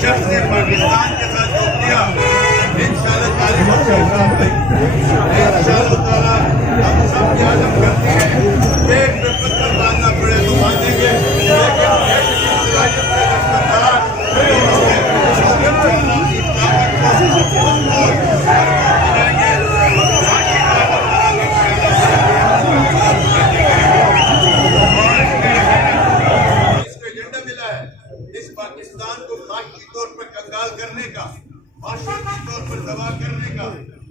شخص نے پاکستان کے ساتھ جو کیا انشاءاللہ تعالیٰ ہم سب عزم کرتے ہیں ایک پہ پتھر باندھنا پڑے تو باندھیں گے لیکن پاکستان کو معاشی طور پر کنگال کرنے کا، معاشرتی طور پر تباہ کرنے کا،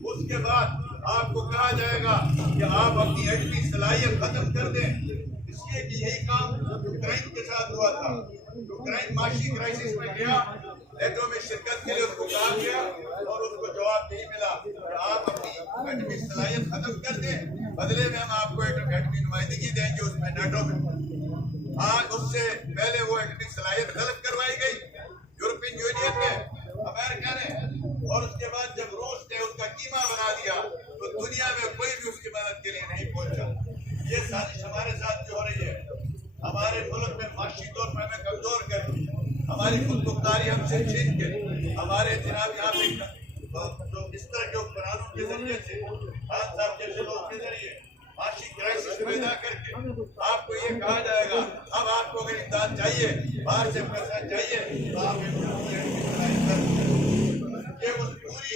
اس کے بعد آپ کو کہا جائے گا کہ آپ اپنی ایٹمی صلاحیت ختم کر دیں، اس لیے کہ یہی کام یوکرائن کے ساتھ ہوا تھا۔ یوکرائن معاشی کرائسس میں گیا، نیٹو میں شرکت کے لیے اس کو کہا گیا اور اس کو جواب یہی ملا کہ آپ اپنی ایٹمی صلاحیت ختم کر دیں، بدلے میں ہم آپ کو ایٹمی نمائندگی دیں گے اس میں نیٹو میں۔ آج اس سے پہلے وہ ایٹمی صلاحیت طلب کروائی گئی یورپین یونین نے، امریکہ نے، اور اس کے بعد جب روس نے اس کا قیمہ بنا دیا تو دنیا میں کوئی بھی اس کی مدد کے لیے نہیں پہنچا۔ یہ سازش ہمارے ساتھ جو ہو رہی ہے، ہمارے ملک میں معاشی طور پر ہمیں کمزور کر کے، ہماری خود مختاری ہم سے چھین کے، ہمارے جناب یہاں پہ جو اس طرح کے حکمرانوں کے ذریعے سے، خان صاحب جیسے لوگ کے ذریعے معاشی کرائسس پیدا کر کے آپ کو یہ کہا جائے گا اب آپ کو اگر امداد چاہیے، باہر سے پیسہ چاہیے تو آپ یہ اس پوری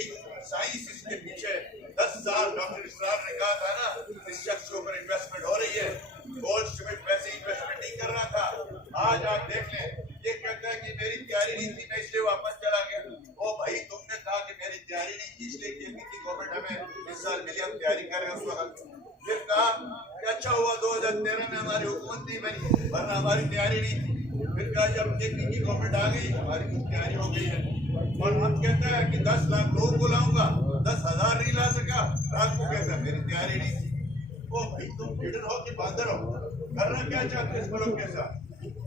سائنس اس کے پیچھے 10 سال ڈاکٹر اسرار نے کہا تھا نا اس شخص کے اوپر انویسٹمنٹ ہو رہی ہے، گولڈ سمٹ ویسے انویسٹمنٹ نہیں کر رہا تھا۔ آج آپ دیکھ لیں یہ کہتا ہے کہ میری تیاری نہیں تھی میں اس لیے واپس چلا گیا۔ او بھائی تم نے کہا کہ میری تیاری نہیں تھی اس لیے کہ گورنمنٹ ہمیں اس سال ملی، ہم تیاری کر رہے ہیں اس وقت۔ پھر کہا کہ اچھا ہوا 2013 میں ہماری حکومت نہیں بنی ورنہ ہماری تیاری نہیں تھی۔ پھر کہا جب دیکھنے کی گورنمنٹ آ گئی ہماری کچھ تیاری ہو گئی ہے۔ اور ہم کہتا ہے کہ 10 لاکھ لوگ کو لاؤں گا، 10,000 نہیں لا سکا، رات کو کہتا ہے میری تیاری نہیں تھی۔ او بھائی تم لیڈر ہو کہ باندر ہو، کرنا کیا چاہتے اس ملک کے ساتھ؟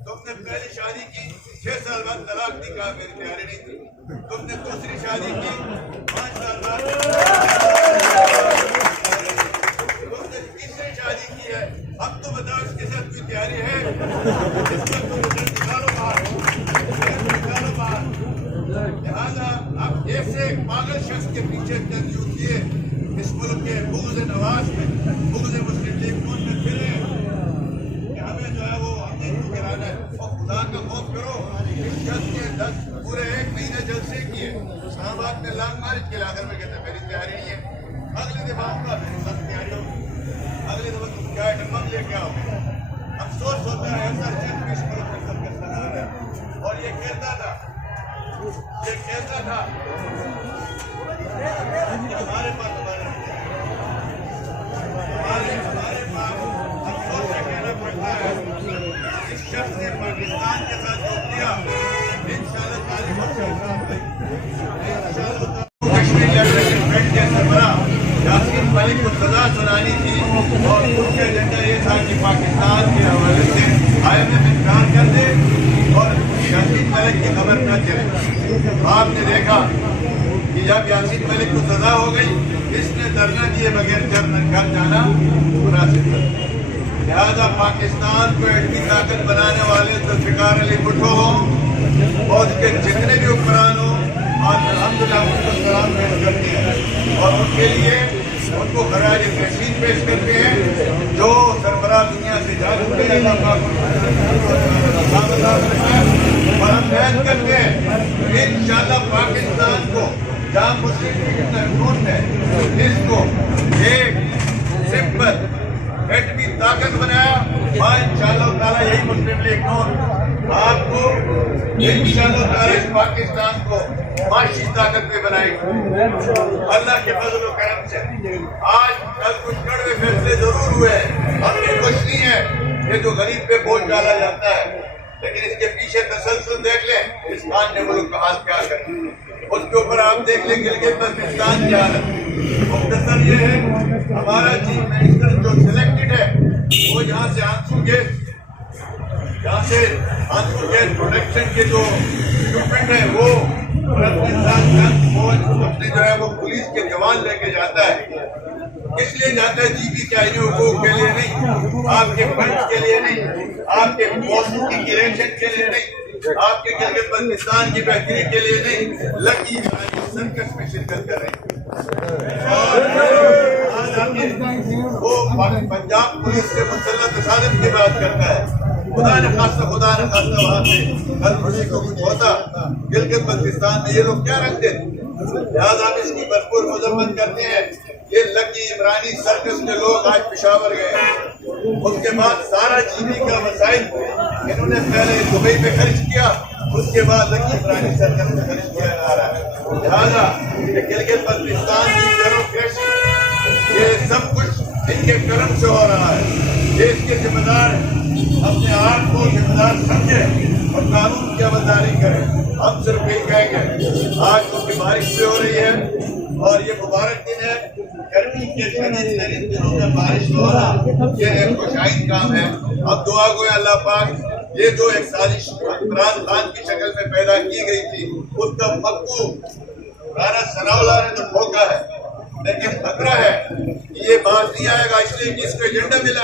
تم نے پہلی شادی کی 6 سال بعد طلاق دی، کہا میری تیاری نہیں تھی۔ تم نے دوسری شادی کی 5 سال بعد، شادی کی ہے، اب تو بتاؤ اس کے ساتھ کوئی تیاری ہے؟ اس کا تو نکالو باہر۔ لہٰذا اب ایسے پاگل شخص کے پیچھے تنظیم کیے اس ملک کے بغض نواز میں، بغض مسلم لیگ نون میں پھرے کہ ہمیں جو ہے وہ ہم نے گرانا ہے۔ اور خدا کا خوف کرو، اس شخص کے 10 پورے 1 مہینے جلسے کیے، اسلام آباد میں لانگ مارچ کے آخر میں کہتے میری تیاری نہیں ہے، اگلے دفعہ آؤں گا میری سب تیاری ہوگی، اگلے دفعہ تم کیا ایٹم بم لے کے آؤ۔ افسوس ہوتا ہے ایسا شخص اس ملک میں سب کے ساتھ ہے۔ اور یہ کہتا تھا ہمارے پاس افسوس سے کہنا پڑتا ہے اس شخص نے پاکستان کے ساتھ جو کیا انشاءاللہ یاسین ملک کو سزا سنانی تھی اور ان کا ایجنڈا یہ تھا کہ پاکستان کے حوالے سے IMF انکار کر دے اور یاسین ملک کی خبر نہ چلے۔ آپ نے دیکھا کہ جب یاسین ملک کو سزا ہو گئی اس نے دھرنا دیے بغیر گھر جانا مناسب تھا۔ لہذا پاکستان کو ایٹمی طاقت بنانے والے ذوالفقار علی بھٹو ہوں اور اس کے جتنے بھی حکمران ہوں آج الحمدللہ ان کو سلام پیش کرتے ہیں اور ان کے لیے ان کو خراج تحسین پیش کرتے ہیں جو سربراہ دنیا سے جا چکے ہیں اور ہم بیان کرتے ہیں انشاءاللہ پاکستان کو جہاں مسلم لیگ نون ہے اس کو ایک سمپل ایٹمی طاقت بنایا اور انشاءاللہ تعالیٰ یہی مسلم لیگ نون آپ کو انشاءاللہ تعالیٰ اس پاکستان کو معاشی طاقت میں بنائے گی اللہ کے فضل و کرم سے۔ آج کل کچھ کڑوے فیصلے ضرور ہوئے، ہم نے کچھ نہیں ہے یہ جو غریب پہ بوجھ ڈالا جاتا ہے، لیکن اس کے پیچھے تسلسل دیکھ لیں اس خان نے ملک کا حال کیا کر اس کے اوپر آپ دیکھ لیں گلگت بلتستان کی حالت۔ مختصر یہ ہے ہمارا چیف منسٹر جو سلیکٹڈ ہے وہ یہاں سے آنسو گیس پروڈکشن کے جو اکوپمنٹ ہے وہ اپنے جو ہے وہ پولیس کے جوان لے کے جاتا ہے، اس لیے جاتا ہے جی بی چاہیے حقوق کے لیے نہیں، آپ کے فنڈ کے لیے نہیں، آپ کے موسیقی کی ریشن کے لیے نہیں، آپ کے گلگت بلتستان کی بہتری کے لیے نہیں، لکی عمرانی سرکس میں شرکت کر رہے ہیں۔ آج وہ پنجاب پولیس کے مسلح تصادم کی بات کرتا ہے۔ خدا نہ خاصہ وہاں سے کل خوشی کو کچھ ہوتا گلگت بلتستان میں یہ لوگ کیا رکھتے تھے؟ لہٰذا ہم اس کی بھرپور مذمت کرتے ہیں۔ یہ لکی عمرانی سرکس کے لوگ آج پشاور گئے ہیں، اس کے بعد سارا جی بی کا وسائل انہوں نے پہلے دبئی پہ خرچ کیا، اس کے بعد لکی عمرانی سرکس میں خرچ کیا جا رہا ہے۔ لہٰذا یہ گلگت بلتستان کی بیوروکریسی، یہ سب کچھ ان کے کرم سے ہو رہا ہے۔ یہ اس کے ذمہ دار اپنے آپ کو ذمہ دار سمجھیں اور قانون کی عملداری کریں۔ ہم صرف یہی کہیں گے، آج کیونکہ بارش بھی ہو رہی ہے اور یہ مبارک دن ہے، گرمی کے شدید ترین دنوں میں بارش ہونا یہ ایک خوشائن کام ہے۔ اب دعا گوئے اللہ پاک یہ جو ایک سازش عمران خان کی شکل میں پیدا کی گئی تھی اس کا مقبول رانا ثناء اللہ نے تو ٹھوکا ہے، لیکن خطرہ ہے کہ یہ باز نہیں آئے گا، اس لیے کہ اس کو ایجنڈا ملا